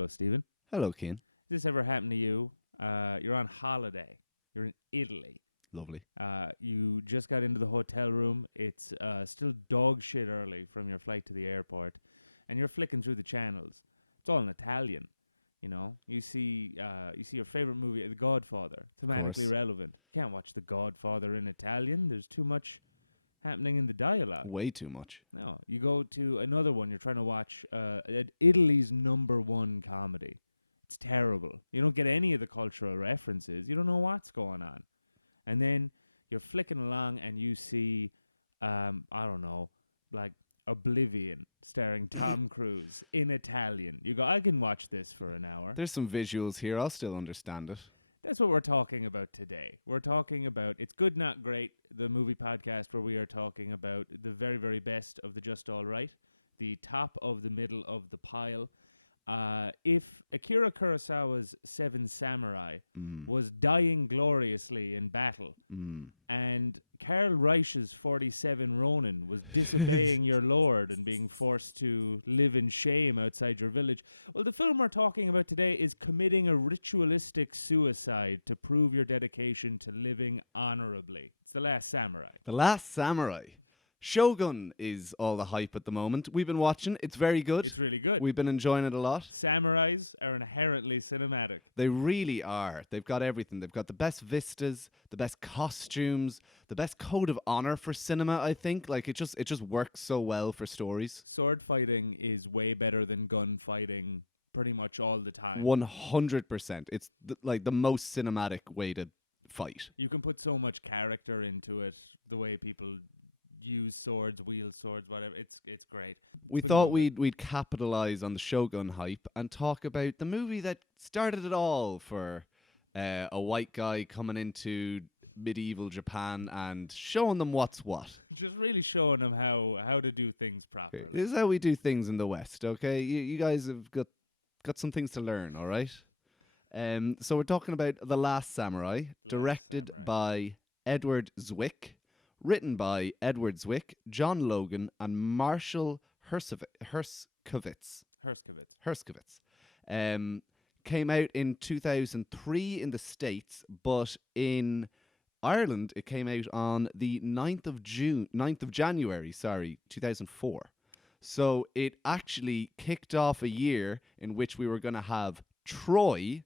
Hello, Stephen. Hello, Cian. Has this ever happened to you? You're on holiday. You're in Italy. Lovely. You just got into the hotel room. It's still dog shit early from your flight to the airport, and you're flicking through the channels. It's all in Italian. You see your favorite movie, The Godfather, thematically course. relevant. You can't watch The Godfather in Italian. There's too much happening in the dialogue. Way too much. No, you go to another one. You're trying to watch Italy's #1 comedy. It's terrible. You don't get any of the cultural references. You don't know what's going on. And then you're flicking along and you see, I don't know, like Oblivion starring Tom Cruise in Italian. You go, I can watch this for an hour. There's some visuals here. I'll still understand it. That's what we're talking about today. We're talking about It's Good Not Great, the movie podcast where we are talking about the very, very best of the just all right, the top of the middle of the pile. If Akira Kurosawa's Seven Samurai was dying gloriously in battle, and Karl Reich's 47 Ronin was disobeying your lord and being forced to live in shame outside your village, well, the film we're talking about today is committing a ritualistic suicide to prove your dedication to living honorably. It's The Last Samurai. The Last Samurai. Shogun is all the hype at the moment. We've been watching. It's very good. It's really good. We've been enjoying it a lot. Samurais are inherently cinematic. They really are. They've got everything. They've got the best vistas, the best costumes, the best code of honor for cinema, I think. Like it just works so well for stories. Sword fighting is way better than gun fighting pretty much all the time. 100%. It's like the most cinematic way to fight. You can put so much character into it, the way people use swords, wield swords, whatever. It's great. We thought we'd capitalize on the Shogun hype and talk about the movie that started it all for a white guy coming into medieval Japan and showing them what's what. Just really showing them how to do things properly. This is how we do things in the West, okay? You guys have got some things to learn, all right? So we're talking about The Last Samurai, directed by Edward Zwick, written by Edward Zwick, John Logan, and Marshall Herskovitz. Came out in 2003 in the States, but in Ireland it came out on the 9th of January, 2004. So it actually kicked off a year in which we were going to have Troy,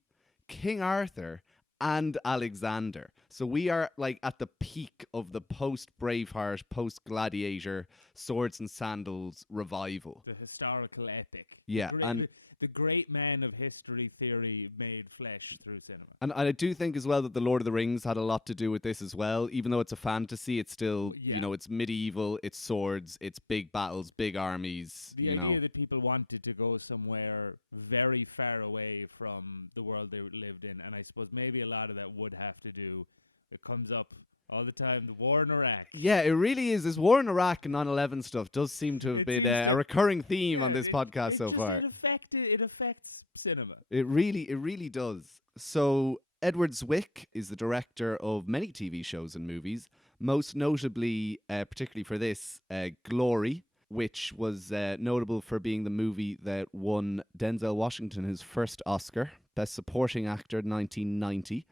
King Arthur, and Alexander. So we are like at the peak of the post-Braveheart, post-Gladiator, Swords and Sandals revival. The historical epic. Yeah, and the great man of history theory made flesh through cinema. And I do think as well that The Lord of the Rings had a lot to do with this as well. Even though it's a fantasy, it's still, it's medieval, it's swords, it's big battles, big armies, The idea that people wanted to go somewhere very far away from the world they lived in, and I suppose maybe a lot of that would have to do, it comes up all the time, the war in Iraq. Yeah, it really is. This war in Iraq and 9/11 stuff does seem to have been a recurring theme on this podcast so far. It affects cinema. It really does. So Edward Zwick is the director of many TV shows and movies, most notably, particularly for this, Glory, which was notable for being the movie that won Denzel Washington his first Oscar, Best Supporting Actor, 1990.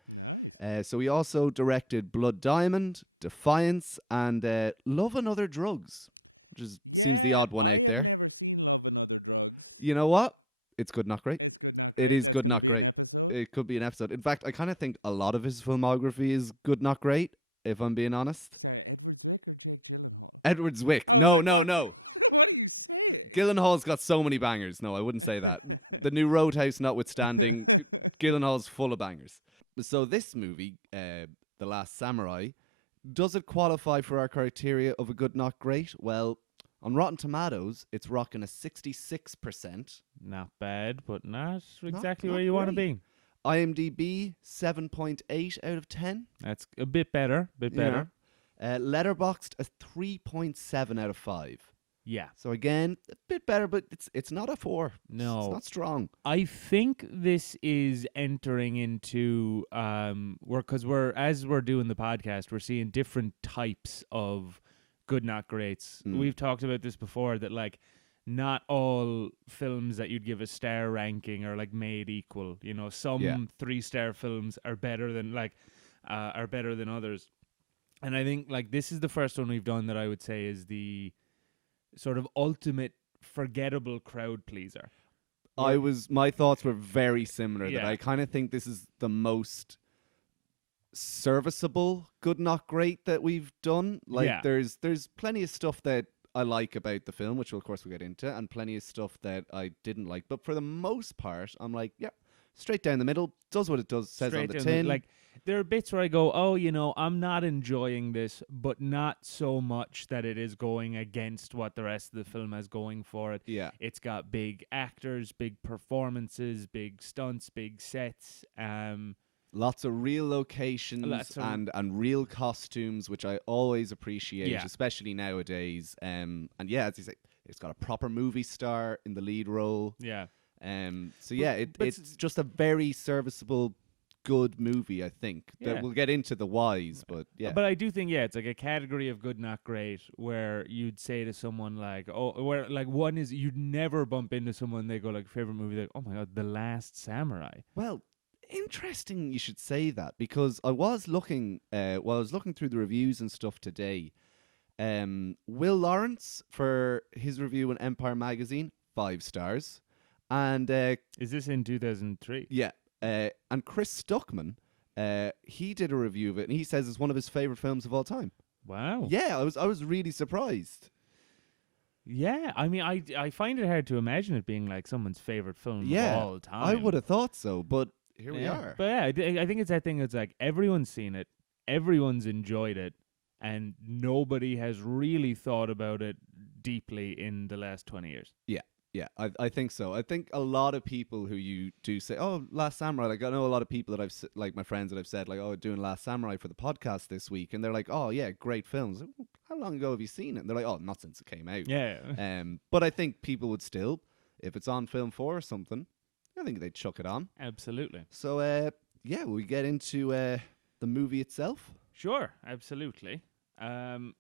So he also directed Blood Diamond, Defiance, and Love and Other Drugs, which seems the odd one out there. You know what? It's good, not great. It is good, not great. It could be an episode. In fact, I kind of think a lot of his filmography is good, not great, if I'm being honest. Edward Zwick. No. Gyllenhaal's got so many bangers. No, I wouldn't say that. The new Roadhouse notwithstanding, Gyllenhaal's full of bangers. So this movie, The Last Samurai, does it qualify for our criteria of a good, not great? Well, on Rotten Tomatoes, it's rocking a 66%. Not bad, but not exactly where you want to be. IMDb, 7.8 out of 10. That's a bit better. Letterboxd, a 3.7 out of 5. Yeah. So again, a bit better, but it's not a 4. No. It's not strong. I think this is entering into because as we're doing the podcast, we're seeing different types of good not greats. We've talked about this before, that like not all films that you'd give a star ranking are like made equal. You know, some 3-star films are better than others. And I think like this is the first one we've done that I would say is the sort of ultimate forgettable crowd pleaser. My thoughts were very similar. That Yeah. I kind of think this is the most serviceable, good not great that we've done. Like Yeah. there's plenty of stuff that I like about the film, which of course we'll get into, and plenty of stuff that I didn't like. But for the most part, I'm like, yeah, straight down the middle, does what it does, says on Straight the down tin. like there are bits where I go, oh, you know, I'm not enjoying this, but not so much that it is going against what the rest of the film has going for it. Yeah. It's got big actors, big performances, big stunts, big sets. Lots of real locations and real costumes, which I always appreciate, especially nowadays. And yeah, as you say, it's got a proper movie star in the lead role. Yeah. So yeah, it's just a very serviceable, good movie, I think. That we'll get into the whys, but yeah. But I do think, it's like a category of good, not great, where you'd say to someone like, where like one is you'd never bump into someone, they go like, favorite movie, like, oh my God, The Last Samurai. Well, interesting you should say that, because I was looking through the reviews and stuff today. Will Lawrence, for his review in Empire Magazine, 5 stars. And is this in 2003? Yeah. And Chris Stuckman, he did a review of it, and he says it's one of his favorite films of all time. Wow. Yeah, I was really surprised. Yeah, I mean, I find it hard to imagine it being like someone's favorite film of all time. I would have thought so, but here we are. But yeah, I think it's that thing that's like everyone's seen it, everyone's enjoyed it, and nobody has really thought about it deeply in the last 20 years. Yeah, I think so. I think a lot of people who you do say, oh, Last Samurai, like I know a lot of people that like my friends that I've said, like, oh, doing Last Samurai for the podcast this week, and they're like, oh yeah, great films. How long ago have you seen it? And they're like, oh, not since it came out. Yeah. But I think people would still, if it's on Film 4 or something, I think they'd chuck it on. Absolutely. So yeah, we get into the movie itself. Sure, absolutely.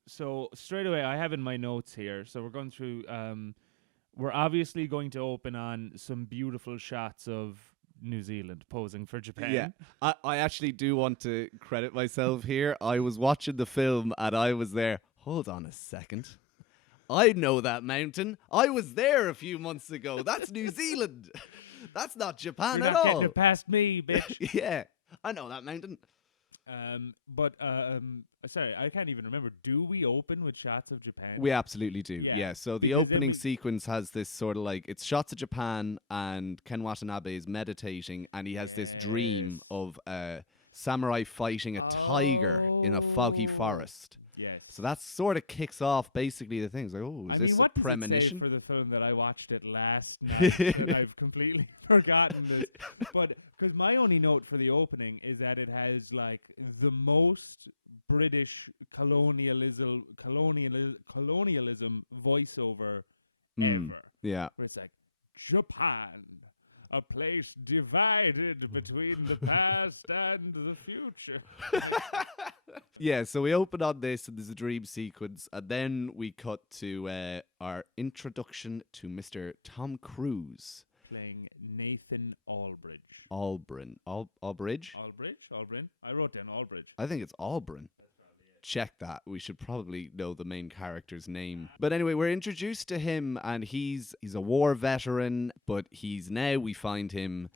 So straight away, I have in my notes here. So we're going through. We're obviously going to open on some beautiful shots of New Zealand posing for Japan. Yeah, I actually do want to credit myself here. I was watching the film and I was there. Hold on a second. I know that mountain. I was there a few months ago. That's New Zealand. That's not Japan You're at not all. getting it past me, bitch. Yeah, I know that mountain. Sorry, I can't even remember. Do we open with shots of Japan? We absolutely do. Yeah. So the Because opening sequence has this sort of like, it's shots of Japan and Ken Watanabe is meditating and he has this dream of a samurai fighting a tiger in a foggy forest. Yes. So that sort of kicks off basically the things like, oh, is this a premonition? What does it say for the film that I watched it last night and I've completely forgotten this? But because my only note for the opening is that it has like the most British colonialism voiceover ever. Yeah. Where it's like, Japan, a place divided between the past and the future. Yeah, so we open on this and there's a dream sequence, and then we cut to our introduction to Mr. Tom Cruise. Playing Nathan Albridge. Albrin. Albridge? Albrin. I wrote down Albridge. I think it's Albrin. Check that. We should probably know the main character's name. But anyway, we're introduced to him, and he's a war veteran, but we find him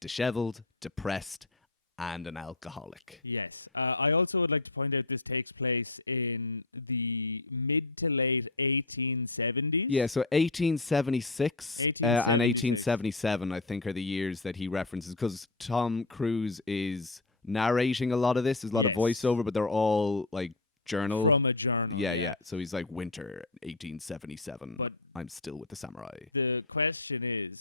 disheveled, depressed, and an alcoholic. Yes. I also would like to point out this takes place in the mid to late 1870s. Yeah, so 1876 and 1876. 1877, I think, are the years that he references, because Tom Cruise is narrating a lot of this. There's a lot of voiceover, but they're all like journal. From a journal. Yeah. So he's like, winter 1877. But I'm still with the samurai. The question is,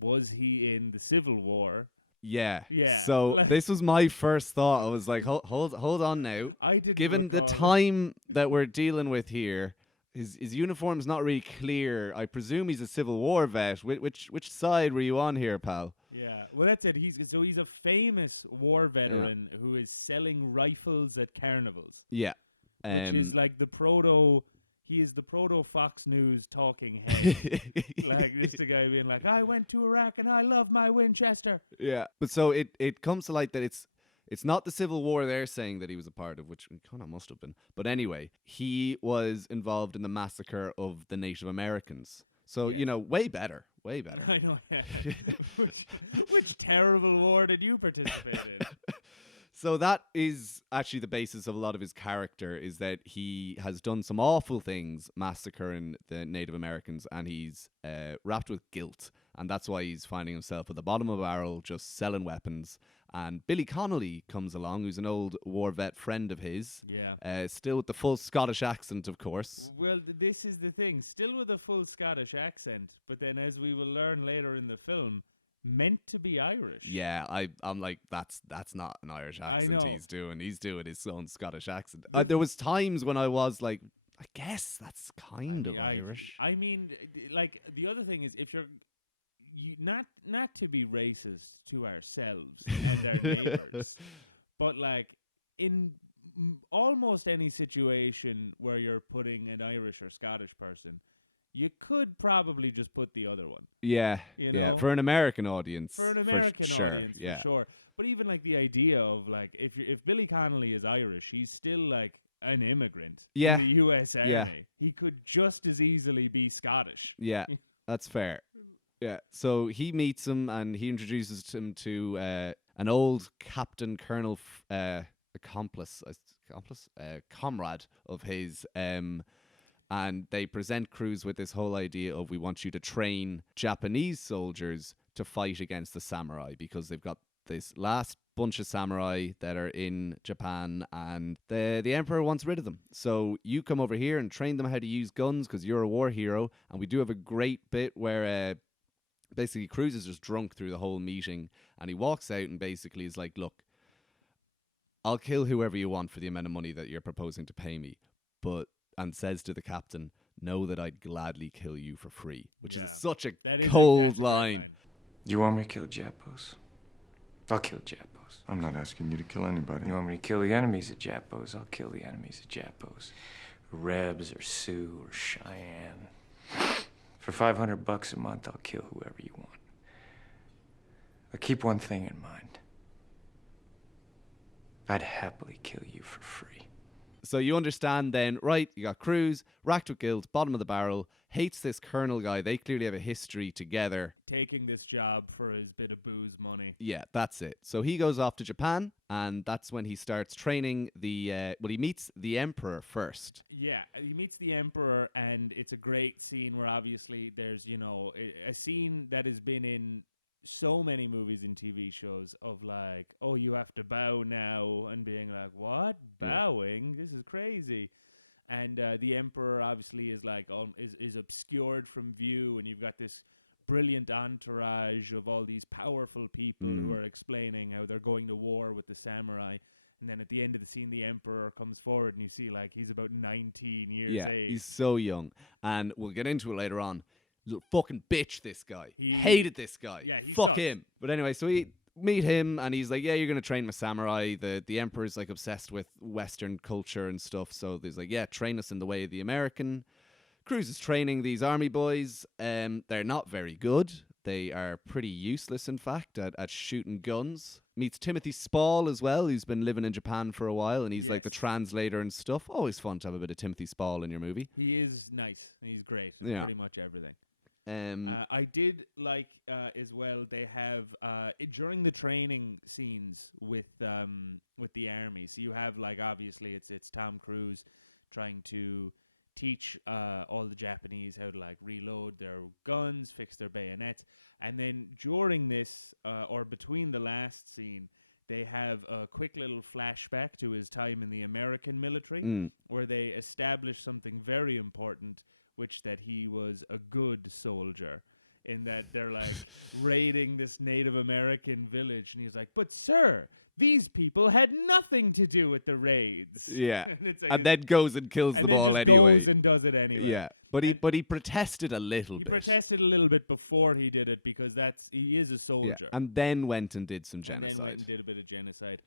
was he in the Civil War? Yeah. Yeah. So this was my first thought. I was like, hold on now. Given the time that we're dealing with here, his uniform's not really clear. I presume he's a Civil War vet. Which side were you on here, pal? Yeah. Well, that's it. He's a famous war veteran who is selling rifles at carnivals. Yeah. Which is like the proto. he is the proto Fox News talking head. Like, just a guy being like, I went to Iraq and I love my Winchester. Yeah. But so it comes to light that it's not the Civil War they're saying that he was a part of, which kind of must have been. But anyway, he was involved in the massacre of the Native Americans. So, Yeah. you know, way better. Way better. I know. Yeah. which terrible war did you participate in? So that is actually the basis of a lot of his character, is that he has done some awful things massacring the Native Americans, and he's wrapped with guilt. And that's why he's finding himself at the bottom of a barrel just selling weapons. And Billy Connolly comes along, who's an old war vet friend of his. Yeah. Still with the full Scottish accent, of course. Well, this is the thing. Still with a full Scottish accent, but then as we will learn later in the film, meant to be Irish. Yeah, I'm like, that's not an Irish accent know. he's doing. He's doing his own Scottish accent. There was times when I was like, I guess that's kind of Irish. I mean, like, the other thing is, if you're not to be racist to ourselves and our neighbors, but like in almost any situation where you're putting an Irish or Scottish person, you could probably just put the other one. Yeah, You yeah. know? For an American audience, For an American sure, audience, yeah. for sure. But even like the idea of like, if Billy Connolly is Irish, he's still like an immigrant Yeah, in the U.S. Army. yeah. He could just as easily be Scottish. Yeah, that's fair. Yeah, so he meets him and he introduces him to an old Captain Colonel comrade of his, and they present Cruz with this whole idea of, we want you to train Japanese soldiers to fight against the samurai, because they've got this last bunch of samurai that are in Japan, and the emperor wants rid of them. So you come over here and train them how to use guns, because you're a war hero. And we do have a great bit where basically Cruz is just drunk through the whole meeting, and he walks out and basically is like, look, I'll kill whoever you want for the amount of money that you're proposing to pay me, and says to the captain, know that I'd gladly kill you for free, which is such a cold line. You want me to kill Japos? I'll kill Japos. I'm not asking you to kill anybody. You want me to kill the enemies of Japos? I'll kill the enemies of Japos. Rebs or Sioux or Cheyenne. For $500 a month, I'll kill whoever you want. But keep one thing in mind. I'd happily kill you for free. So you understand then, right, you got Cruz, racked with guilt, bottom of the barrel, hates this colonel guy. They clearly have a history together. Taking this job for his bit of booze money. Yeah, that's it. So he goes off to Japan, and that's when he starts training he meets the emperor first. Yeah, he meets the emperor, and it's a great scene where obviously there's, a scene that has been in so many movies and TV shows of like, oh, you have to bow now, and being like, what? Bowing? This is crazy. And the emperor obviously is like is obscured from view, and you've got this brilliant entourage of all these powerful people who are explaining how they're going to war with the samurai. And then at the end of the scene, the emperor comes forward, and you see like he's about 19 years age. He's so young, and we'll get into it later on. Little fucking bitch, this guy. He hated this guy. Yeah, he fuck sucks. him. But anyway, so we meet him, and he's like, yeah, you're gonna train my samurai. The emperor's like obsessed with Western culture and stuff, so he's like, yeah, train us in the way of the American. Cruz is training these army boys. They're not very good. They are pretty useless, in fact, at shooting guns. Meets Timothy Spall as well, who's been living in Japan for a while, and he's like the translator and stuff. Always fun to have a bit of Timothy Spall in your movie. He is nice. He's great. Yeah. Pretty much everything. I did like as well. They have during the training scenes with the army. So you have like obviously it's Tom Cruise trying to teach all the Japanese how to like reload their guns, fix their bayonets, and then during this or between the last scene, they have a quick little flashback to his time in the American military, where they establish something very important, which that he was a good soldier, in that they're like raiding this Native American village, and he's like, but sir, these people had nothing to do with the raids. Yeah. and, it's like And then goes and kills and them then all just anyway. goes and does it anyway. Yeah. But he protested a little He bit. protested a little bit before he did it, because he is a soldier. Yeah. And then went and did some And then genocide. went and did a bit of genocide.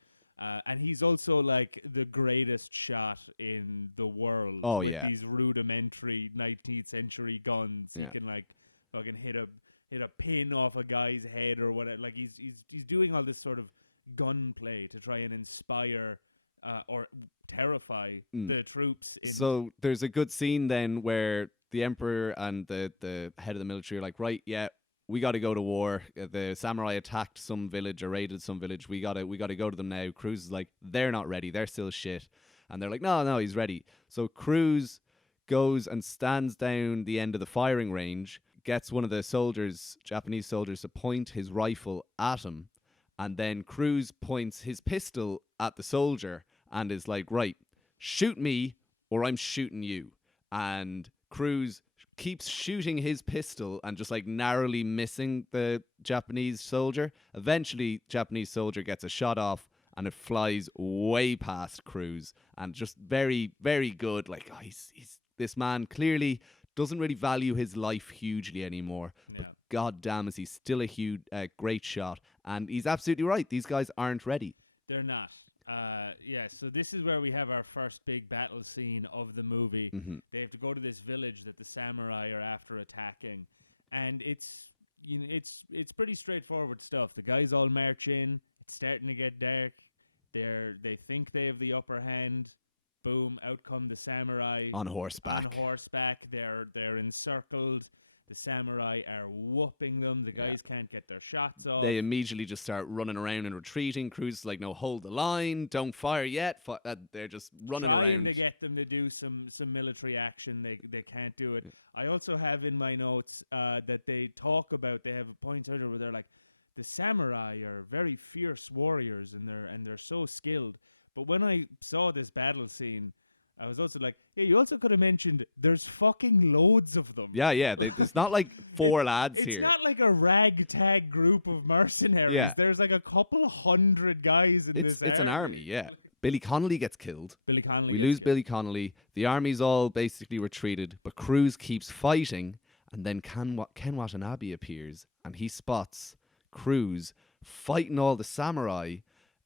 And he's also like the greatest shot in the world. Oh, with yeah. these rudimentary 19th century guns. Yeah. He can like fucking hit a pin off a guy's head or whatever. Like he's doing all this sort of gunplay to try and inspire or terrify the troops. So there's a good scene then where the emperor and the head of the military are like, right, yeah, we got to go to war. The samurai attacked some village or raided some village. We gotta go to them now. Cruz is like, they're not ready. They're still shit. And they're like, no, he's ready. So Cruz goes and stands down the end of the firing range, gets one of the soldiers, Japanese soldiers, to point his rifle at him, and then Cruz points his pistol at the soldier and is like, right, shoot me or I'm shooting you. And Cruz keeps shooting his pistol and just like narrowly missing the Japanese soldier. Eventually, Japanese soldier gets a shot off and it flies way past Cruz, and just very, very good. Like, oh, he's this man clearly doesn't really value his life hugely anymore, but god damn is he still a huge, great shot. And he's absolutely right. These guys aren't ready. They're not. So this is where we have our first big battle scene of the movie. Mm-hmm. They have to go to this village that the samurai are after attacking, and it's pretty straightforward stuff. The guys all march in. It's starting to get dark. They think they have the upper hand. Boom! Out come the samurai On horseback. They're encircled. The samurai are whooping them. The guys can't get their shots off. They immediately just start running around and retreating. Cruz is like, no, hold the line. Don't fire yet. They're just running Trying around. to get them to do some military action. They can't do it. I also have in my notes that they talk about, they have a point out where they're like, the samurai are very fierce warriors and they're so skilled. But when I saw this battle scene, I was also like, yeah, you also could have mentioned there's fucking loads of them. Yeah. It's not like four lads It's here. not like a ragtag group of mercenaries. Yeah. There's like a couple hundred guys in this It's an army. army, yeah. Billy Connolly gets killed. Billy Connolly We gets lose killed. Billy Connolly. The army's all basically retreated, but Cruz keeps fighting, and then Ken Watanabe appears, and he spots Cruz fighting all the samurai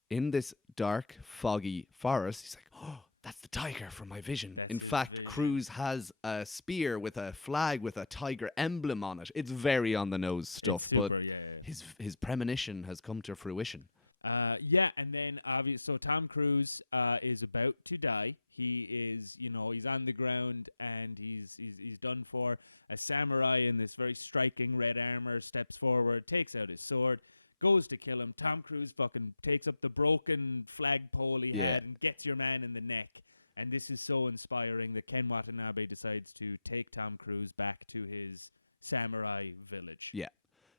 in this dark, foggy forest. He's like, oh, that's the tiger from my vision. That's In his fact, vision. Cruz has a spear with a flag with a tiger emblem on it. It's very on the nose stuff, It's super, but yeah. his premonition has come to fruition. And then so Tom Cruise is about to die. He is, he's on the ground and he's done for. A samurai in this very striking red armor steps forward, takes out his sword, goes to kill him. Tom Cruise fucking takes up the broken flagpole he had and gets your man in the neck. And this is so inspiring that Ken Watanabe decides to take Tom Cruise back to his samurai village. Yeah.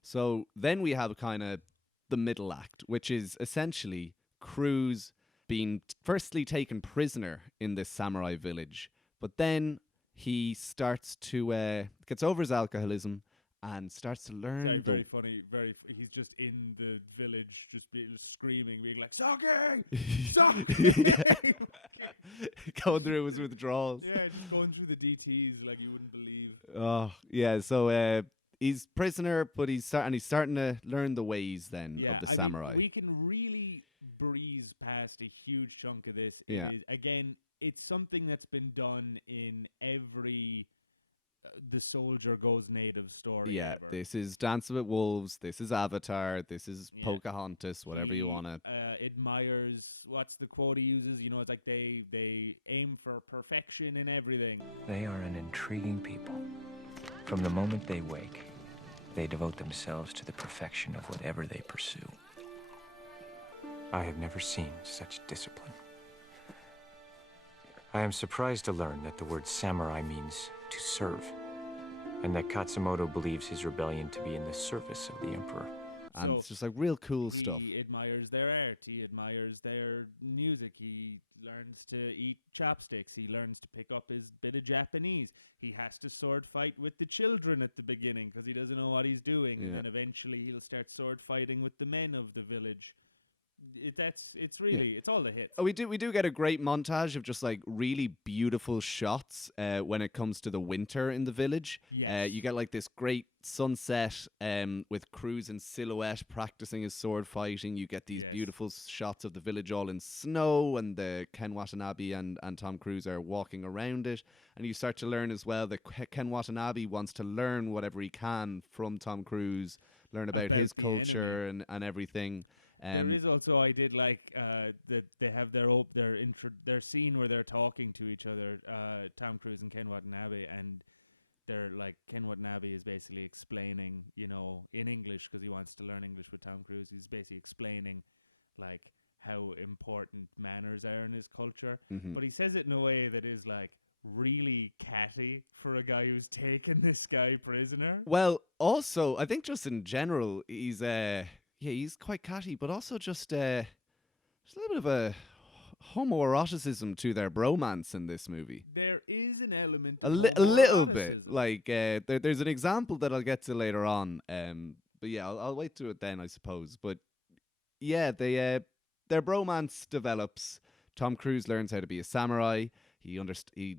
So then we have kind of the middle act, which is essentially Cruz being firstly taken prisoner in this samurai village, but then he starts to gets over his alcoholism and starts to learn Very funny. He's just in the village, just screaming, being like, "Sake, sake!" going through his withdrawals. Yeah, just going through the DTs like you wouldn't believe. Oh yeah, so he's prisoner, but he's starting to learn the ways then of the samurai. We can really breeze past a huge chunk of this. Yeah. Again, it's something that's been done in every The Soldier Goes Native story. Yeah, ever. this is Dancing with Wolves, this is Avatar, this is Yeah. Pocahontas, whatever you want to. Admires, what's the quote he uses? It's like they aim for perfection in everything. They are an intriguing people. From the moment they wake, they devote themselves to the perfection of whatever they pursue. I have never seen such discipline. I am surprised to learn that the word samurai means to serve, and that Katsumoto believes his rebellion to be in the service of the emperor. And So it's just like real cool stuff. He admires their art. He admires their music. He learns to eat chopsticks. He learns to pick up his bit of Japanese. He has to sword fight with the children at the beginning because he doesn't know what he's doing. Yeah. And then eventually he'll start sword fighting with the men of the village. it's all the hits. Oh, we do get a great montage of just like really beautiful shots when it comes to the winter in the village. Yes. You get like this great sunset with Cruise in silhouette practicing his sword fighting. You get these Yes. beautiful shots of the village all in snow, and the Ken Watanabe and Tom Cruise are walking around it. And you start to learn as well that Ken Watanabe wants to learn whatever he can from Tom Cruise, learn about his the culture and everything. There is also, I did like that they have their scene where they're talking to each other, Tom Cruise and Ken Watanabe, and they're like, Ken Watanabe is basically explaining, in English, because he wants to learn English with Tom Cruise. He's basically explaining like how important manners are in his culture, but he says it in a way that is like really catty for a guy who's taken this guy prisoner. Well, also, I think just in general, he's quite catty, but also just there's a little bit of a homoeroticism to their bromance in this movie. There is an element A of little bit. homoeroticism. Like, there's an example that I'll get to later on. But yeah, I'll wait to it then, I suppose. But yeah, their bromance develops. Tom Cruise learns how to be a samurai. He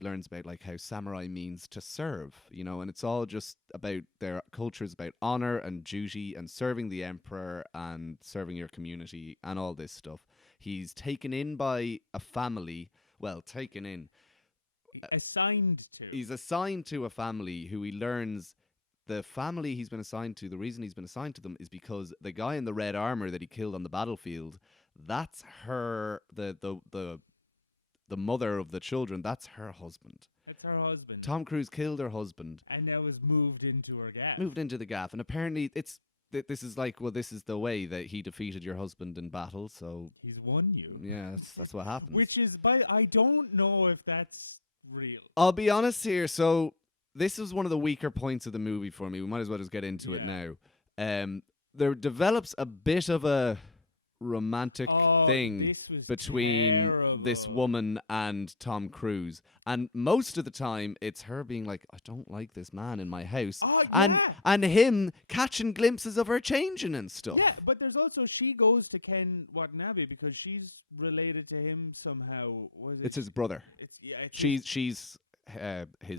learns about like how samurai means to serve, and it's all just about their cultures, about honor and duty and serving the emperor and serving your community and all this stuff. He's taken in by a family. Well, taken in. Assigned to. He's assigned to a family who he learns the family he's been assigned to. The reason he's been assigned to them is because the guy in the red armor that he killed on the battlefield, that's her, the mother of the children, that's her husband. It's her husband. Tom Cruise killed her husband. And now is moved into her gaff. Moved into the gaff. And apparently this is the way that he defeated your husband in battle, so... He's won you. Yeah, that's what happens. Which is, I don't know if that's real. I'll be honest here, so this is one of the weaker points of the movie for me. We might as well just get into it now. There develops a bit of a romantic thing between this woman and Tom Cruise, and most of the time it's her being like, I don't like this man in my house, and him catching glimpses of her changing and stuff. Yeah, but there's also, she goes to Ken Watanabe because she's related to him somehow. It's his brother. She's his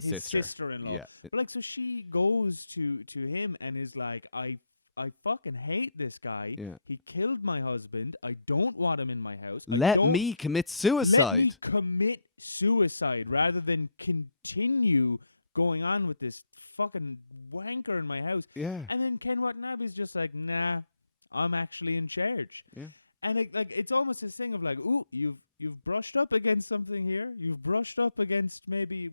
sister-in-law. Yeah, but like, so she goes to him and is like, I fucking hate this guy. Yeah. He killed my husband. I don't want him in my house. Let me commit suicide. Let me commit suicide rather than continue going on with this fucking wanker in my house. Yeah. And then Ken Watanabe's just like, nah, I'm actually in charge. Yeah. And it's almost this thing of like, ooh, you've brushed up against something here. You've brushed up against maybe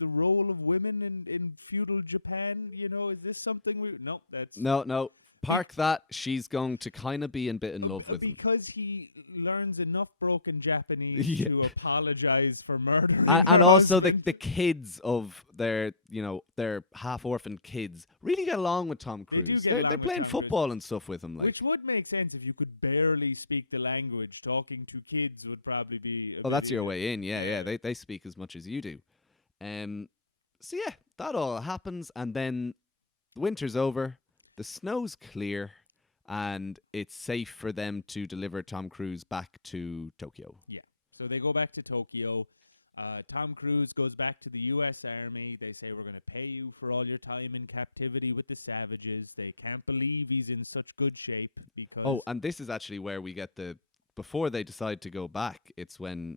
the role of women in feudal Japan. Is this something we? No, that's no. Park that. She's going to kind of be in love with him because he learns enough broken Japanese to apologize for murdering. And also the kids of their half orphaned kids really get along with Tom Cruise. They're playing football and stuff with him, like, which would make sense if you could barely speak the language. Talking to kids would probably be. That's your way in. Yeah. They speak as much as you do. So yeah, that all happens, and then the winter's over. The snow's clear, and it's safe for them to deliver Tom Cruise back to Tokyo. Yeah. So they go back to Tokyo. Tom Cruise goes back to the U.S. Army. They say, we're going to pay you for all your time in captivity with the savages. They can't believe he's in such good shape because... Oh, and this is actually where we get before they decide to go back, it's when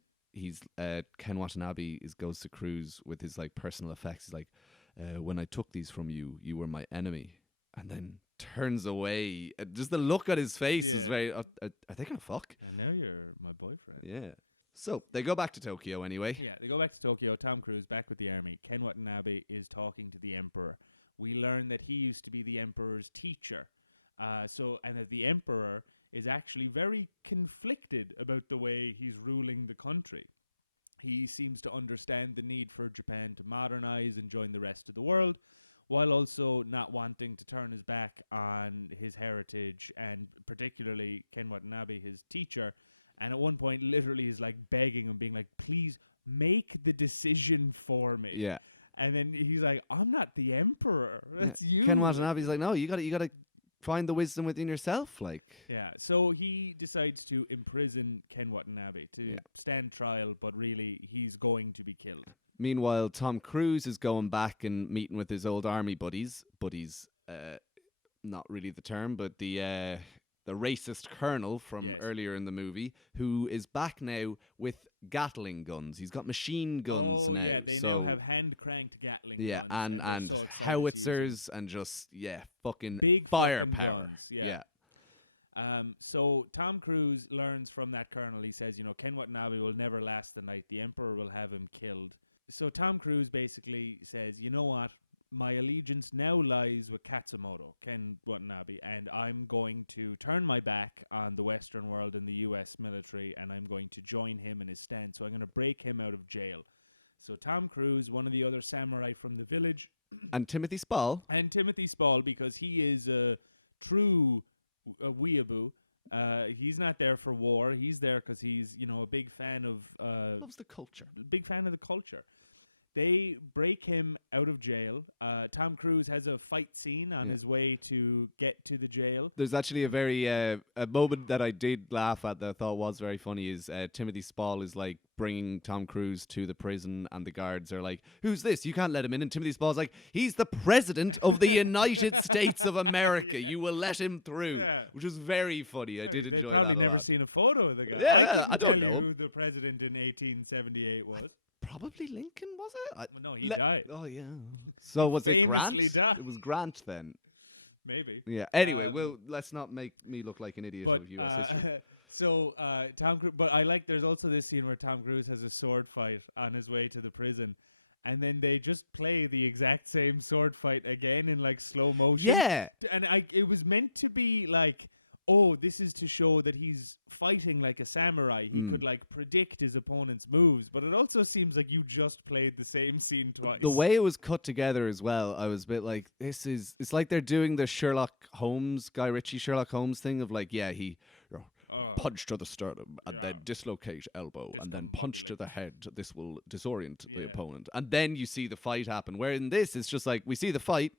Ken Watanabe goes to Cruise with his like personal effects. He's like, when I took these from you, you were my enemy. And then turns away. Just the look on his face is very... Are they going to fuck? And now you're my boyfriend. Yeah. So they go back to Tokyo anyway. Yeah, they go back to Tokyo. Tom Cruise back with the army. Ken Watanabe is talking to the emperor. We learn that he used to be the emperor's teacher. And that the emperor is actually very conflicted about the way he's ruling the country. He seems to understand the need for Japan to modernize and join the rest of the world, while also not wanting to turn his back on his heritage, and particularly Ken Watanabe, his teacher. And at one point, literally is like begging him, being like, please make the decision for me. Yeah. And then he's like, I'm not the emperor. That's you. Ken Watanabe's like, no, you gotta find the wisdom within yourself. Like, Yeah, so he decides to imprison Ken Watanabe to stand trial, but really he's going to be killed. meanwhile, Tom Cruise is going back and meeting with his old army buddies. Not really the term, but the racist colonel from earlier in the movie, who is back now with Gatling guns. He's got machine guns now. Yeah, they so now have hand-cranked Gatling yeah, guns. and they're so excited to use howitzers and just fucking Big firepower. fucking guns, yeah. So Tom Cruise learns from that colonel. He says, Ken Watanabe will never last the night. The Emperor will have him killed. So Tom Cruise basically says, you know what? My allegiance now lies with Katsumoto, Ken Watanabe, and I'm going to turn my back on the Western world and the U.S. military, and I'm going to join him in his stand. So I'm going to break him out of jail. So Tom Cruise, one of the other samurai from the village, And Timothy Spall. because he is a true weeaboo. He's not there for war. He's there because he's, a big fan of Loves the culture. big fan of the culture. They break him out of jail. Tom Cruise has a fight scene on his way to get to the jail. There's actually a very a moment that I did laugh at that I thought was very funny is Timothy Spall is like bringing Tom Cruise to the prison and the guards are like, who's this? You can't let him in. And Timothy Spall's like, he's the president of the United States of America. You will let him through. Which was very funny. I did enjoy that a lot. They've probably never seen a photo of the guy. Yeah, I don't couldn't tell know. you who the president in 1878 was. Probably Lincoln, was it? No, he died. Oh, yeah. So was it Famously Grant? died. It was Grant then. Maybe. Yeah. Anyway, well, let's not make me look like an idiot of U.S. history. So Tom Cruise, but I like. There's also this scene where Tom Cruise has a sword fight on his way to the prison, and then they just play the exact same sword fight again in like slow motion. Yeah. And it was meant to be like, oh, this is to show that he's fighting like a samurai. He could like predict his opponent's moves, but it also seems like you just played the same scene twice. The way it was cut together as well, I was a bit like, it's like they're doing the Sherlock Holmes, Guy Ritchie Sherlock Holmes thing of like, yeah, he punch to the sternum and then dislocate elbow and then punch to the head. This will disorient the opponent. And then you see the fight happen. Where in this, it's just like, we see the fight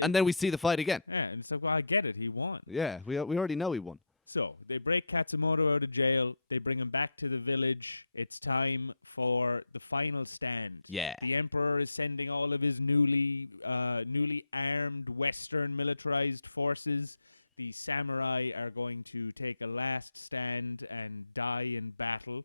and then we see the fight again. Yeah, and it's like, well, I get it. He won. Yeah, we already know he won. So they break Katsumoto out of jail. They bring him back to the village. It's time for the final stand. Yeah. The Emperor is sending all of his newly armed Western militarized forces. The samurai are going to take a last stand and die in battle,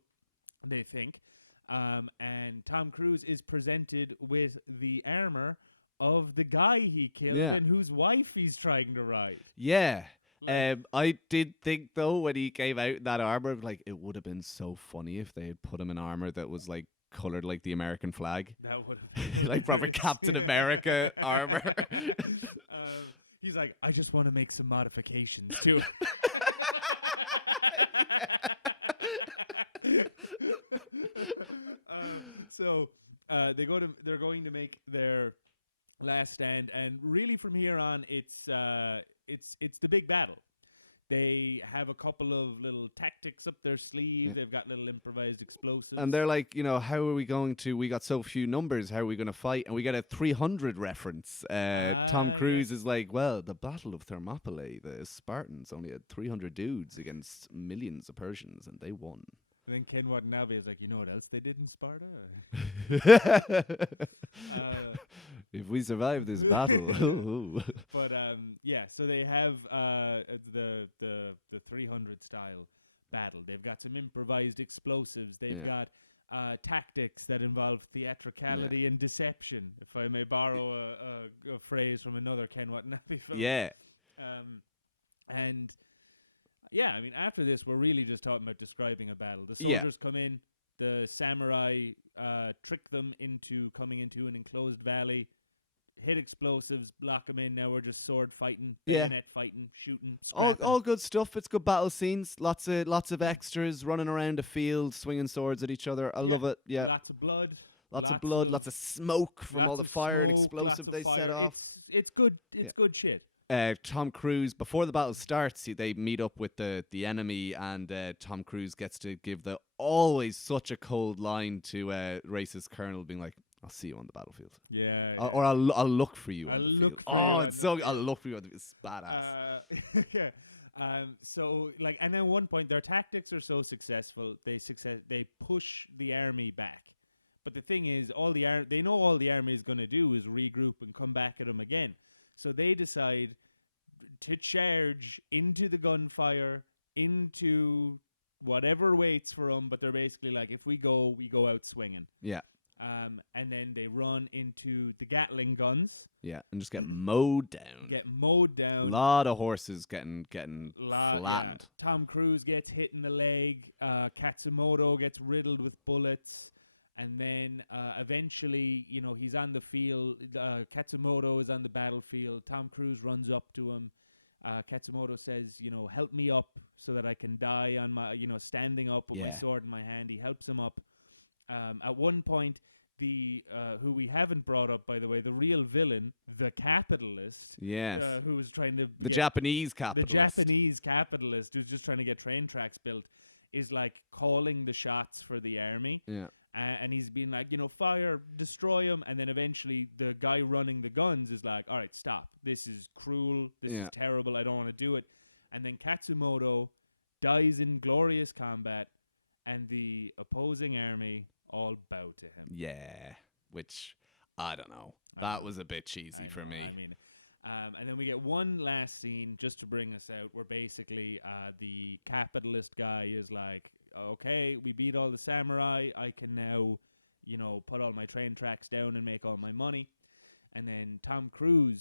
they think. And Tom Cruise is presented with the armor of the guy he killed and whose wife he's trying to ride. Yeah. I did think though when he came out in that armor, like it would have been so funny if they had put him in armor that was like colored like the American flag, That would have like proper Captain America armor. He's like, I just want to make some modifications too. So they're going to make their last stand, and really from here on, it's the big battle. They have a couple of little tactics up their sleeve. They've got little improvised explosives. And they're like, how are we going to, we got so few numbers, how are we going to fight? And we get a 300 reference. Tom Cruise is like, well, the Battle of Thermopylae, the Spartans only had 300 dudes against millions of Persians, and they won. And then Ken Watanabe is like, you know what else they did in Sparta? If we survive this battle. But so they have the 300 style battle. They've got some improvised explosives. They've got tactics that involve theatricality and deception, if I may borrow a phrase from another Ken Watanabe film. Yeah. And yeah, I mean, after this, we're really just talking about describing a battle. The soldiers come in, the samurai trick them into coming into an enclosed valley, hit explosives, block them in. Now we're just sword fighting, bayonet fighting, shooting, all good stuff. It's good battle scenes. Lots of extras running around a field, swinging swords at each other. I love it. Yeah, lots of blood. Lots of blood, lots of smoke from all the fire and explosive they set off. It's good. It's good shit. Tom Cruise, before the battle starts, they meet up with the enemy, and Tom Cruise gets to give the always such a cold line to racist colonel, being like, I'll see you on the battlefield. Yeah. Or I'll look for you I'll on the look field. for you Oh, on it's the so I'll look for you on the field. It's badass. Yeah. So like, and then one point, their tactics are so successful. They push the army back. But the thing is, they know all the army is going to do is regroup and come back at them again. So they decide to charge into the gunfire, into whatever waits for them. But they're basically like, if we go out swinging. Yeah. And then they run into the Gatling guns. Yeah, and just get mowed down. A lot of horses getting flattened. Yeah. Tom Cruise gets hit in the leg. Katsumoto gets riddled with bullets. And then eventually, he's on the field. Katsumoto is on the battlefield. Tom Cruise runs up to him. Katsumoto says, help me up so that I can die on my, standing up with my sword in my hand. He helps him up. At one point, the who we haven't brought up, by the way, the real villain, the capitalist, yes, who was trying to the Japanese capitalist, who's just trying to get train tracks built, is like calling the shots for the army. Yeah, and he's been like, fire, destroy him, and then eventually the guy running the guns is like, all right, stop. This is cruel. This is terrible. I don't want to do it. And then Katsumoto dies in glorious combat, and the opposing army all bow to him. Yeah, which, I don't know. That was a bit cheesy for me. And then we get one last scene just to bring us out where basically the capitalist guy is like, okay, we beat all the samurai. I can now, put all my train tracks down and make all my money. And then Tom Cruise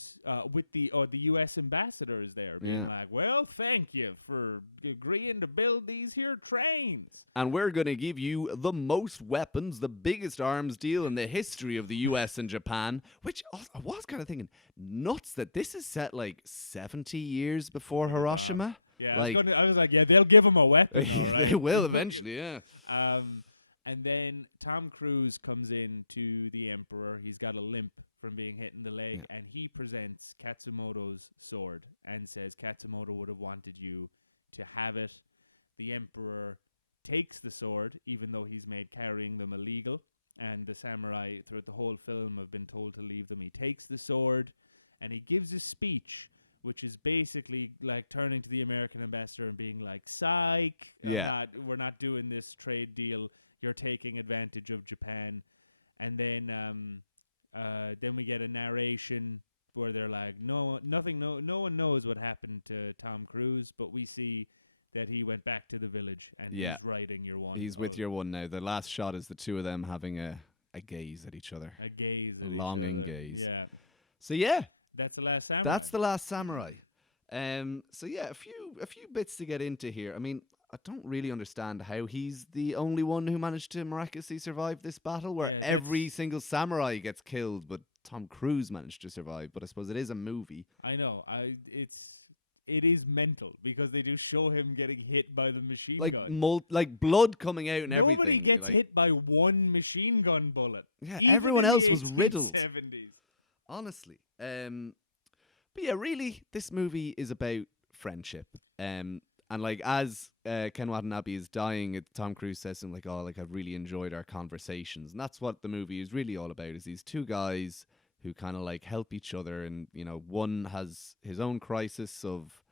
with the U.S. ambassador is there being like, well, thank you for agreeing to build these here trains. And we're going to give you the most weapons, the biggest arms deal in the history of the U.S. and Japan, which I was kind of thinking, nuts that this is set like 70 years before Hiroshima. Yeah, I was like, yeah, they'll give him a weapon. They will eventually, yeah. And then Tom Cruise comes in to the Emperor. He's got a limp from being hit in the leg, and he presents Katsumoto's sword and says Katsumoto would have wanted you to have it. The Emperor takes the sword, even though he's made carrying them illegal, and the samurai throughout the whole film have been told to leave them. He takes the sword, and he gives a speech, which is basically like turning to the American ambassador and being like, psych, we're not doing this trade deal. You're taking advantage of Japan. And then we get a narration where they're like, no one knows what happened to Tom Cruise, but we see that he went back to the village and he's riding your one. He's with your one now. The last shot is the two of them having a gaze at each other. A longing gaze. Yeah. So yeah. That's the last samurai. That's the last samurai. So yeah, a few bits to get into here. I mean, I don't really understand how he's the only one who managed to miraculously survive this battle, where every single samurai gets killed, but Tom Cruise managed to survive. But I suppose it is a movie. I know. It is mental because they do show him getting hit by the machine gun. Like blood coming out and Nobody everything. Nobody gets hit by one machine gun bullet. Yeah, Even everyone in else the was riddled. 1870s. Honestly. But yeah, really, this movie is about friendship. And like, as Ken Watanabe is dying, Tom Cruise says something like, oh, like, I've really enjoyed our conversations. And that's what the movie is really all about, is these two guys who kind of like help each other. And, one has his own crisis of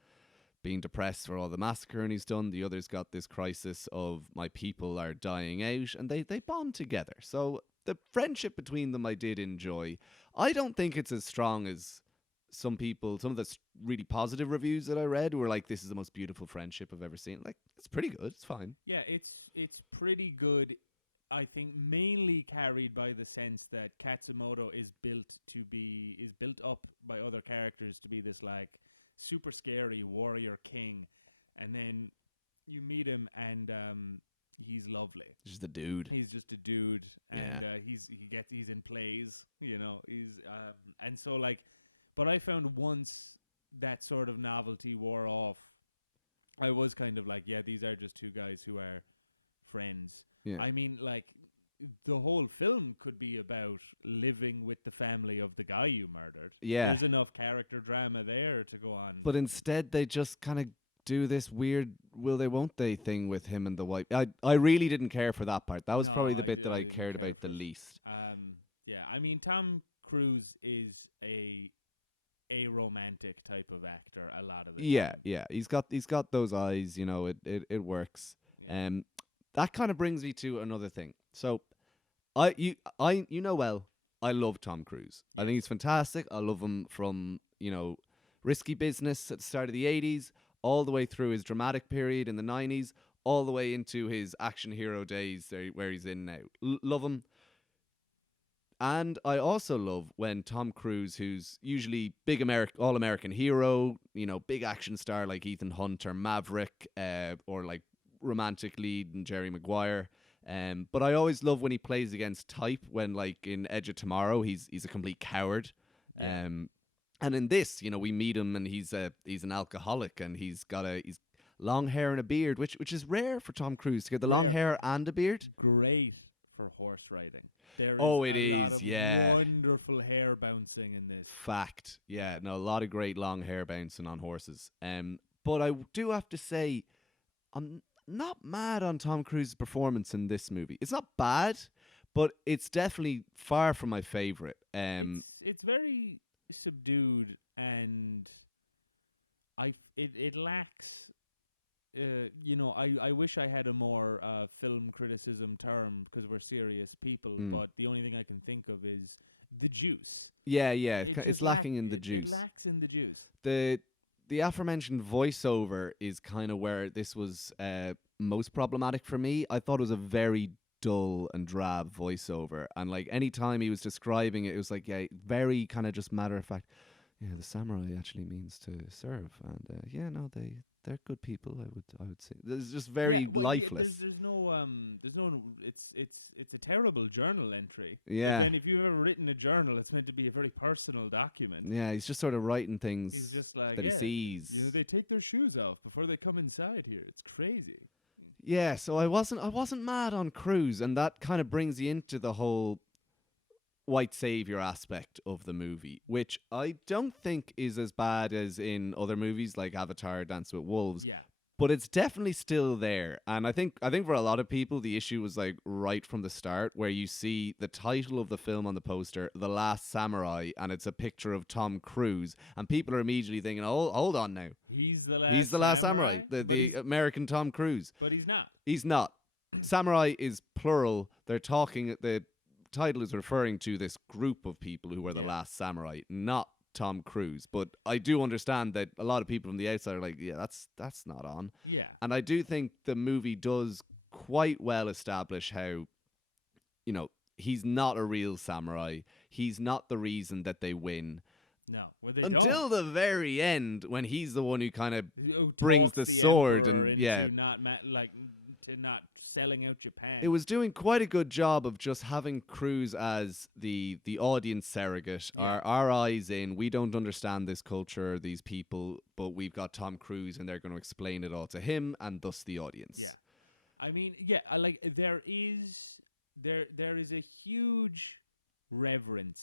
being depressed for all the massacre he's done. The other's got this crisis of my people are dying out, and they bond together. So the friendship between them I did enjoy. I don't think it's as strong as some of the really positive reviews that I read were like, this is the most beautiful friendship I've ever seen. Like, it's pretty good. It's fine. Yeah, it's pretty good. I think mainly carried by the sense that Katsumoto is built up by other characters to be this like super scary warrior king, and then you meet him and he's lovely. Just a dude. He's just a dude, and he's in plays, and so like. But I found once that sort of novelty wore off, I was kind of like, yeah, these are just two guys who are friends. Yeah. I mean, like, the whole film could be about living with the family of the guy you murdered. Yeah. There's enough character drama there to go on. But instead, they just kind of do this weird will they won't they thing with him and the wife. I really didn't care for that part. That was probably the bit that I cared about the least. Yeah. I mean, Tom Cruise is a romantic type of actor a lot of the Yeah, time. yeah. He's got those eyes, you know, it works. Yeah. That kind of brings me to another thing. So you know well, I love Tom Cruise. I think he's fantastic. I love him from, Risky Business at the start of the 80s, all the way through his dramatic period in the 90s, all the way into his action hero days where he's in now. Love him. And I also love when Tom Cruise, who's usually big all American hero, big action star like Ethan Hunt or Maverick, or like romantic lead in Jerry Maguire. But I always love when he plays against type. When, like in Edge of Tomorrow, he's a complete coward. Yeah. And in this, we meet him and he's an alcoholic and he's long hair and a beard, which is rare for Tom Cruise to get the long Rare. hair and a beard. Great for horse riding. There is Oh, it a lot is, of yeah. wonderful hair bouncing in this. Fact. Yeah, no, a lot of great long hair bouncing on horses. But I do have to say, I'm not mad on Tom Cruise's performance in this movie. It's not bad, but it's definitely far from my favorite. It's very subdued, and it lacks. I wish I had a more film criticism term because we're serious people, but the only thing I can think of is the juice. Yeah, It it's just lacking in the juice. It lacks in the juice. The aforementioned voiceover is kind of where this was most problematic for me. I thought it was a very dull and drab voiceover, and like any time he was describing it, it was like, yeah, very kind of just matter of fact. Yeah, the samurai actually means to serve, and they're good people. I would say it's just very Yeah, well, lifeless. There's no it's a terrible journal entry. Yeah. And if you've ever written a journal, it's meant to be a very personal document. Yeah, he's just sort of writing things He's just like, that he yeah, sees. they take their shoes off before they come inside here. It's crazy. Yeah, so I wasn't mad on Cruise, and that kind of brings you into the whole white savior aspect of the movie, which I don't think is as bad as in other movies like Avatar, Dance with Wolves. Yeah. But it's definitely still there, and I think for a lot of people the issue was like right from the start, where you see the title of the film on the poster, The Last Samurai, and it's a picture of Tom Cruise, and people are immediately thinking, "Oh, hold on now, He's the last. he's the Last Samurai, But the he's- American Tom Cruise." But he's not. He's not. Samurai is plural. They're talking. The title is referring to this group of people who are the Yeah. last samurai, not Tom Cruise. But I do understand that a lot of people from the outside are like, yeah, that's not on. Yeah. And I do think the movie does quite well establish how, he's not a real samurai. He's not the reason that they win. No. Well, they Until don't. the very end, when he's the one who kind of Who brings talks the sword emperor and, into yeah. to not selling out Japan. It was doing quite a good job of just having Cruise as the audience surrogate. Yeah. Our eyes in. We don't understand this culture, these people, but we've got Tom Cruise, and they're going to explain it all to him, and thus the audience. Yeah. I mean, yeah, there is a huge reverence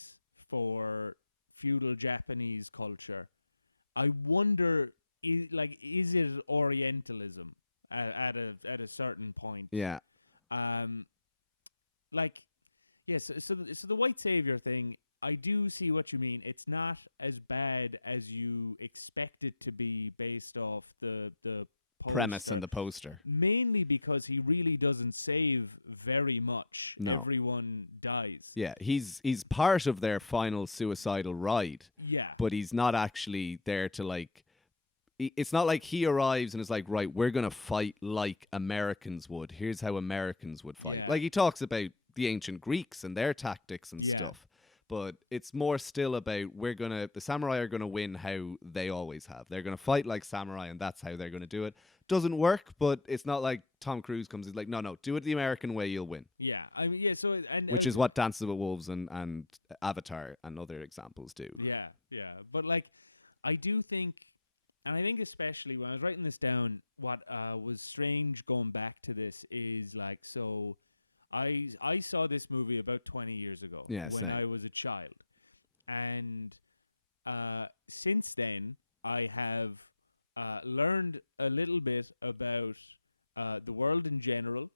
for feudal Japanese culture. I wonder, is it Orientalism at a certain point? Yeah. So the white savior thing, I do see what you mean. It's not as bad as you expect it to be based off the Premise poster. and the poster. Mainly because he really doesn't save very much. No. Everyone dies. Yeah, he's part of their final suicidal ride, Yeah. but he's not actually there to like. It's not like he arrives and is like, right, we're gonna fight like Americans would. Here's how Americans would fight. Yeah. Like he talks about the ancient Greeks and their tactics and Yeah. stuff. But it's more still about the samurai are gonna win how they always have. They're gonna fight like samurai, and that's how they're gonna do it. Doesn't work, but it's not like Tom Cruise comes and is like, no, do it the American way, you'll win. Yeah. I mean, yeah. So Which is what Dances with Wolves and Avatar and other examples do. Yeah, yeah. But I do think, and I think especially when I was writing this down, what was strange going back to this is so I saw this movie about 20 years ago Yeah, when same. I was a child. And since then, I have learned a little bit about the world in general,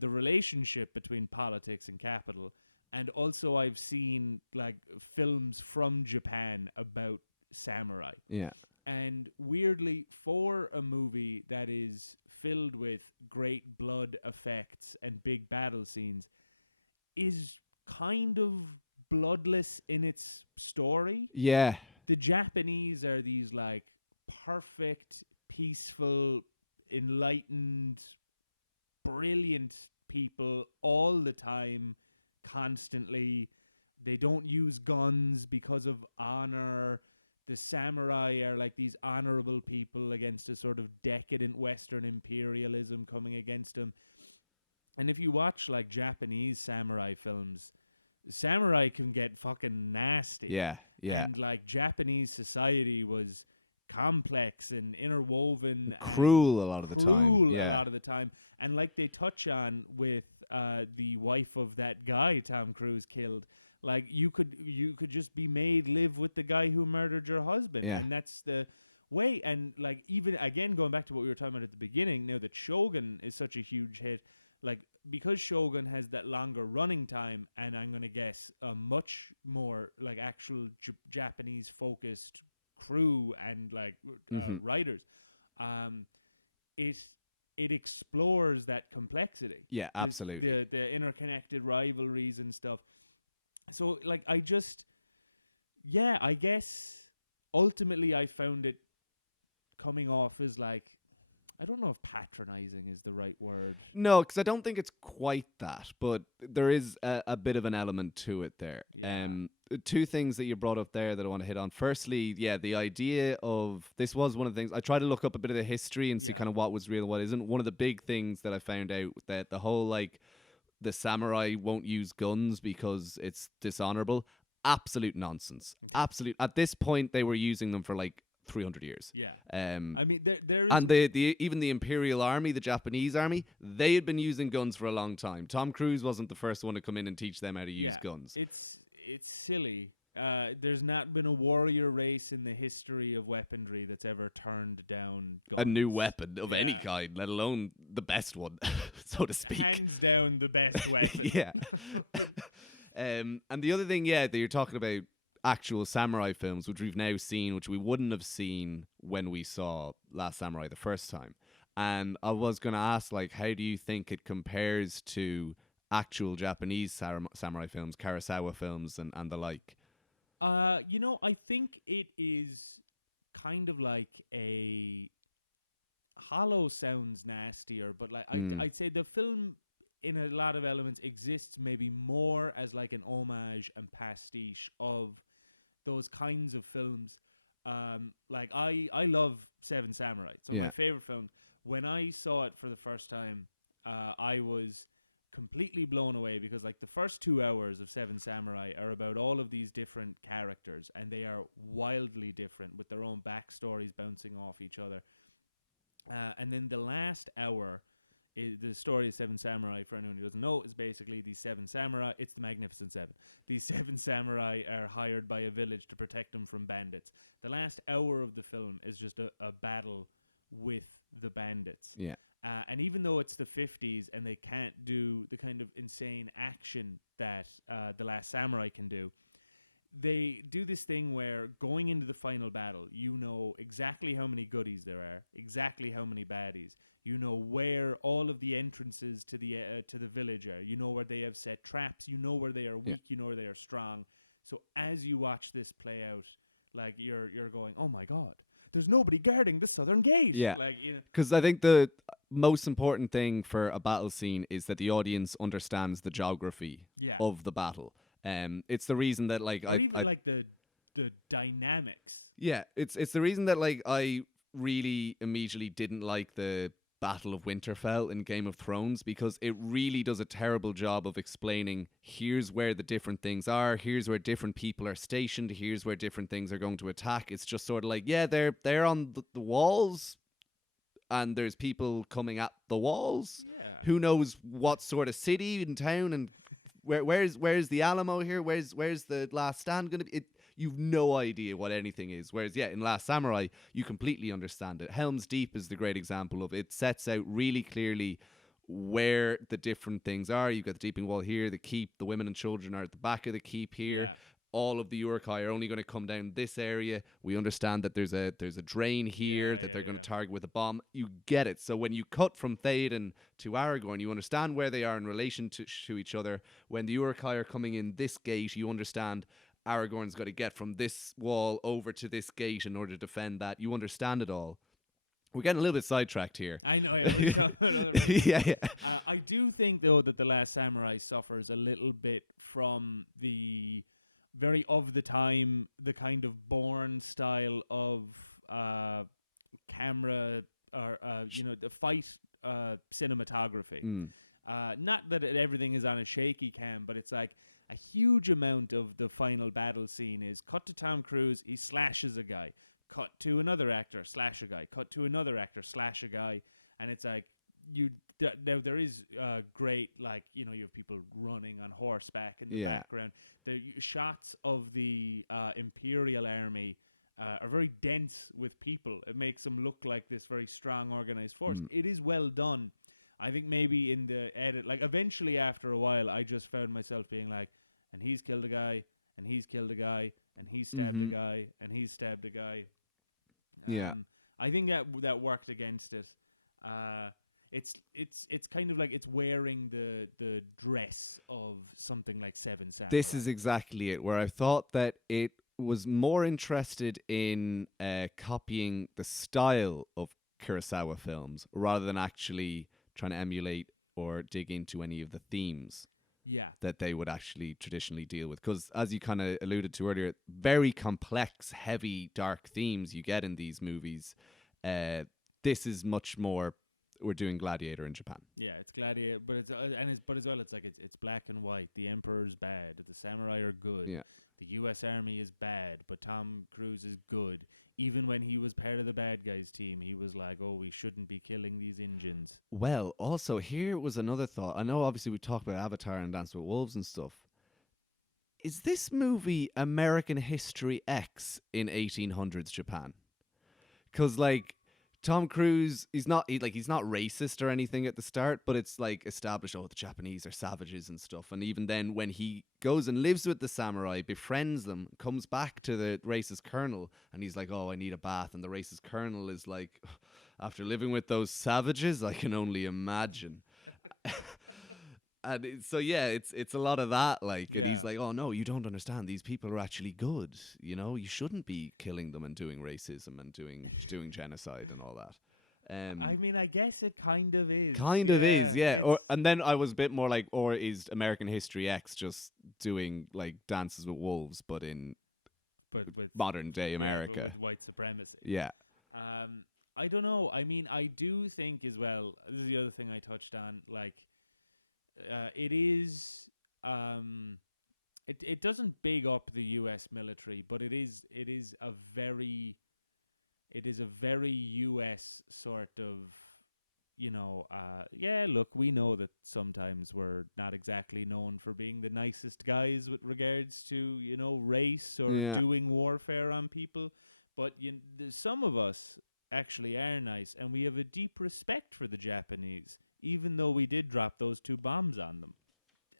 the relationship between politics and capital, And also I've seen like films from Japan about samurai. Yeah. And weirdly, for a movie that is filled with great blood effects and big battle scenes, is kind of bloodless in its story. Yeah. The Japanese are these like perfect, peaceful, enlightened, brilliant people all the time, constantly. They don't use guns because of honor. The samurai are like these honorable people against a sort of decadent Western imperialism coming against them. And if you watch like Japanese samurai films, samurai can get fucking nasty. Yeah. Yeah. And like Japanese society was complex and interwoven, Cruel a lot of the cruel time. a Yeah. lot of the time. And like they touch on with the wife of that guy Tom Cruise killed, like you could just be made live with the guy who murdered your husband. Yeah. And that's the way. And like even again going back to what we were talking about at the beginning, now that Shogun is such a huge hit, like because Shogun has that longer running time, and I'm gonna guess a much more like actual Japanese focused crew and like writers, it explores that complexity. Yeah, absolutely. The interconnected rivalries and stuff. So like I guess ultimately I found it coming off as like, I don't know if patronizing is the right word. No, because I don't think it's quite that, but there is a bit of an element to it there. Yeah. Two things that you brought up there that I want to hit on. Firstly, yeah, the idea of this was one of the things I tried to look up a bit of the history and see Yeah. kind of what was real and what isn't. One of the big things that I found out that the whole like the samurai won't use guns because it's dishonorable. Absolute nonsense. Absolute. At this point, they were using them for like 300 years. Yeah. I mean, there is and the even the Imperial Army, the Japanese army, they had been using guns for a long time. Tom Cruise wasn't the first one to come in and teach them how to use guns. It's silly. There's not been a warrior race in the history of weaponry that's ever turned down guns. A new weapon of any kind, let alone the best one, so to speak. Hands down the best weapon. Yeah. And the other thing, that you're talking about actual samurai films, which we've now seen, which we wouldn't have seen when we saw Last Samurai the first time. And I was going to ask, like, how do you think it compares to actual Japanese samurai films, Kurosawa films, and the like? I think it is kind of like a hollow sounds nastier, but like I'd say the film in a lot of elements exists maybe more as like an homage and pastiche of those kinds of films. Like I love Seven Samurai. It's one of my favorite films. When I saw it for the first time, I was completely blown away because like the first 2 hours of Seven Samurai are about all of these different characters, and they are wildly different with their own backstories bouncing off each other. And then the last hour is the story of Seven Samurai. For anyone who doesn't know, is basically these seven samurai. It's the Magnificent Seven. These seven samurai are hired by a village to protect them from bandits. The last hour of the film is just a battle with the bandits. Yeah. And even though it's the 50s and they can't do the kind of insane action that The Last Samurai can do, they do this thing where going into the final battle, you know exactly how many goodies there are, exactly how many baddies. You know where all of the entrances to the village are. You know where they have set traps. You know where they are weak. You know where they are strong. So as you watch this play out, like you're going, oh my God, there's nobody guarding the southern gate. Yeah. Like, because I think the most important thing for a battle scene is that the audience understands the geography of the battle. It's the reason that like I like the dynamics. Yeah, it's the reason that like I really immediately didn't like the Battle of Winterfell in Game of Thrones, because it really does a terrible job of explaining here's where the different things are, here's where different people are stationed, here's where different things are going to attack. It's just sort of like, yeah, they're on the walls and there's people coming at the walls. Yeah. Who knows what sort of city and town and where's the Alamo here? Where's the Last Stand going to be? You've no idea what anything is. Whereas, in Last Samurai, you completely understand it. Helm's Deep is the great example of it. Sets out really clearly where the different things are. You've got the Deeping Wall here, the keep, the women and children are at the back of the keep here. Yeah. All of the Urukai are only going to come down this area. We understand that there's a drain here that they're going to target with a bomb. You get it. So when you cut from Théoden to Aragorn, you understand where they are in relation to each other. When the Urukai are coming in this gate, you understand Aragorn's got to get from this wall over to this gate in order to defend that. You understand it all. We're getting a little bit sidetracked here. I know. Yeah, yeah. I do think, though, that The Last Samurai suffers a little bit from the very of the time, the kind of Bourne style of camera or the fight cinematography. Not that everything is on a shaky cam, but it's like a huge amount of the final battle scene is cut to Tom Cruise, he slashes a guy, cut to another actor, slash a guy, cut to another actor, slash a guy, and it's like there is great, like, you have people running on horseback in the background. The shots of the Imperial Army are very dense with people. It makes them look like this very strong, organized force. It is well done. I think maybe in the edit, like eventually after a while, I just found myself being like, and he's killed a guy, and he's killed a guy, and he's stabbed a guy, and he's stabbed a guy. I think that worked against it. It's kind of like it's wearing the dress of something like Seven Samurai. This is exactly it, where I thought that it was more interested in copying the style of Kurosawa films rather than actually trying to emulate or dig into any of the themes that they would actually traditionally deal with. Because as you kind of alluded to earlier, very complex, heavy, dark themes you get in these movies. This is much more, we're doing Gladiator in Japan. Yeah, it's Gladiator, but but as well, it's like it's black and white. The Emperor's bad, the samurai are good. Yeah. The U.S. Army is bad, but Tom Cruise is good. Even when he was part of the bad guys team, he was like, "Oh, we shouldn't be killing these Indians." Well, also here was another thought. I know, obviously, we talked about Avatar and Dance with Wolves and stuff. Is this movie American History X in 1800s Japan? Because, like, Tom Cruise, he's not racist or anything at the start, but it's like established, the Japanese are savages and stuff. And even then, when he goes and lives with the samurai, befriends them, comes back to the racist colonel, and he's like, "Oh, I need a bath." And the racist colonel is like, "After living with those savages, I can only imagine." And it's a lot of that, like, and he's like, "Oh no, you don't understand. These people are actually good. You shouldn't be killing them and doing racism and doing genocide and all that." I mean, I guess it kind of is. Kind of is, yeah. And then I was a bit more like, or is American History X just doing like Dances with Wolves, but with modern day America, with white supremacy? Yeah. I don't know. I mean, I do think as well. This is the other thing I touched on, like. It is. It doesn't big up the U.S. military, but it is a very U.S. sort of. Look, we know that sometimes we're not exactly known for being the nicest guys with regards to race or doing warfare on people, but some of us actually are nice, and we have a deep respect for the Japanese. Even though we did drop those 2 bombs on them.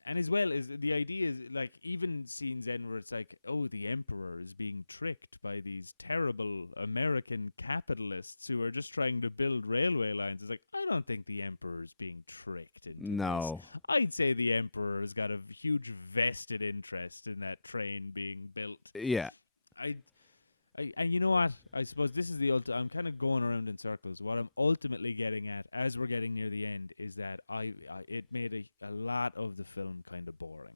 And as well, as the idea is, like, even scenes end where it's like, oh, the Emperor is being tricked by these terrible American capitalists who are just trying to build railway lines. It's like, I don't think the Emperor is being tricked. No. I'd say the Emperor has got a huge vested interest in that train being built. Yeah. And you know what? I suppose this is I'm kind of going around in circles. What I'm ultimately getting at, as we're getting near the end, is that it made a lot of the film kind of boring.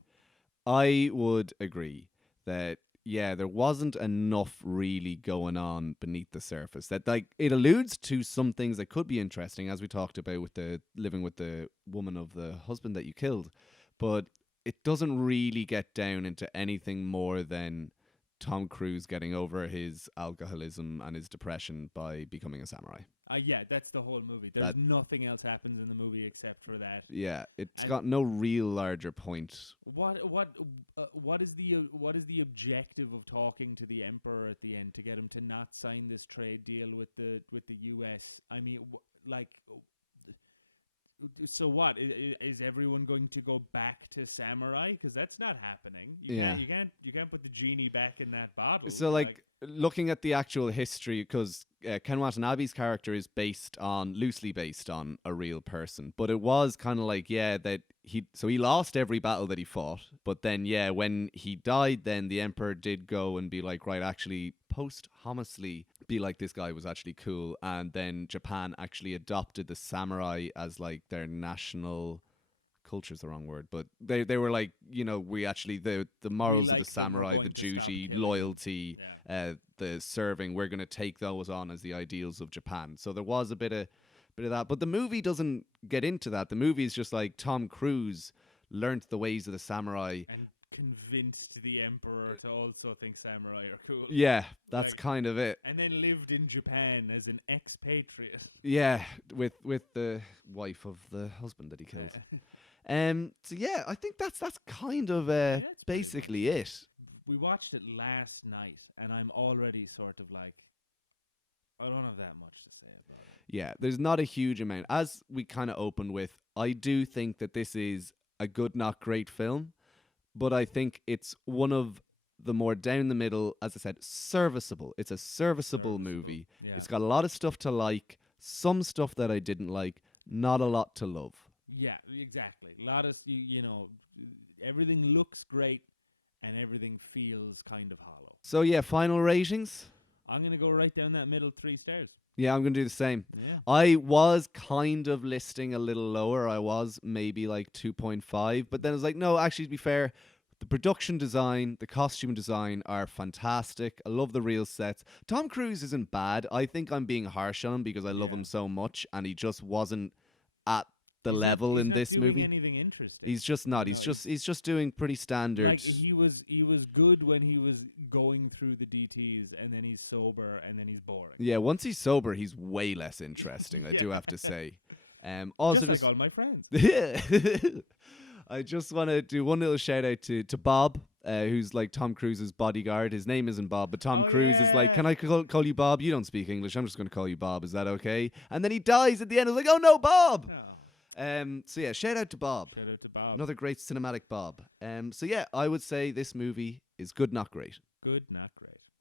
I would agree that, there wasn't enough really going on beneath the surface. That, like, it alludes to some things that could be interesting, as we talked about with the living with the woman of the husband that you killed, but it doesn't really get down into anything more than Tom Cruise getting over his alcoholism and his depression by becoming a samurai. That's the whole movie. There's nothing else happens in the movie except for that. Yeah, it's got no real larger point. What is the objective of talking to the Emperor at the end to get him to not sign this trade deal with the U.S.? I mean, So what? Is everyone going to go back to samurai? Because that's not happening. Yeah. You can't put the genie back in that bottle. So, like, looking at the actual history, because Ken Watanabe's character is loosely based on a real person, but it was kind of like, that he lost every battle that he fought, but then, when he died, then the emperor did go and be like, right, actually, posthumously, be like, this guy was actually cool, and then Japan actually adopted the samurai as, like, their national... culture's the wrong word, but they were like, we actually the morals of like the them, we're samurai, going the to stop duty, killing. loyalty, the serving, we're going to take those on as the ideals of Japan. So there was a bit of that, but the movie doesn't get into that. The movie is just like Tom Cruise learnt the ways of the samurai And convinced the emperor to also think samurai are cool. Yeah, that's Like- kind of it. And then lived in Japan as an expatriate. Yeah, with the wife of the husband that he killed. So yeah, I think that's kind of it's pretty basically it. We watched it last night, and I'm already sort of like, I don't have that much to say about it. Yeah, there's not a huge amount. As we kind of opened with, I do think that this is a good, not great film, but I think it's one of the more down the middle, as I said, serviceable. It's a serviceable movie. Yeah. It's got a lot of stuff to like, some stuff that I didn't like, not a lot to love. Yeah, exactly. A lot of everything looks great, and everything feels kind of hollow. So yeah, final ratings. I'm gonna go right down that middle 3 stars. Yeah, I'm going to do the same. Yeah. I was kind of listing a little lower. I was maybe like 2.5, but then I was like, no, actually, to be fair, the production design, the costume design are fantastic. I love the real sets. Tom Cruise isn't bad. I think I'm being harsh on him because I love him so much, and he just wasn't at the level He's in not this doing movie. anything interesting. He's just not. No, He's just doing pretty standard. like he was good when he was going through the DTs, and then he's sober, and then he's boring. Yeah, once he's sober, he's way less interesting. I do have to say. Also, just like all my friends. yeah. I just want to do one little shout out to Bob, who's like Tom Cruise's bodyguard. His name isn't Bob, but Tom Oh, Cruise is like, yeah. can I call you Bob? You don't speak English. I'm just going to call you Bob. Is that okay? And then he dies at the end. I was like, oh no, Bob. Oh, So yeah, shout out to Bob. shout out to Bob. Another great cinematic Bob. So yeah, I would say this movie is good, not great. Good, not great.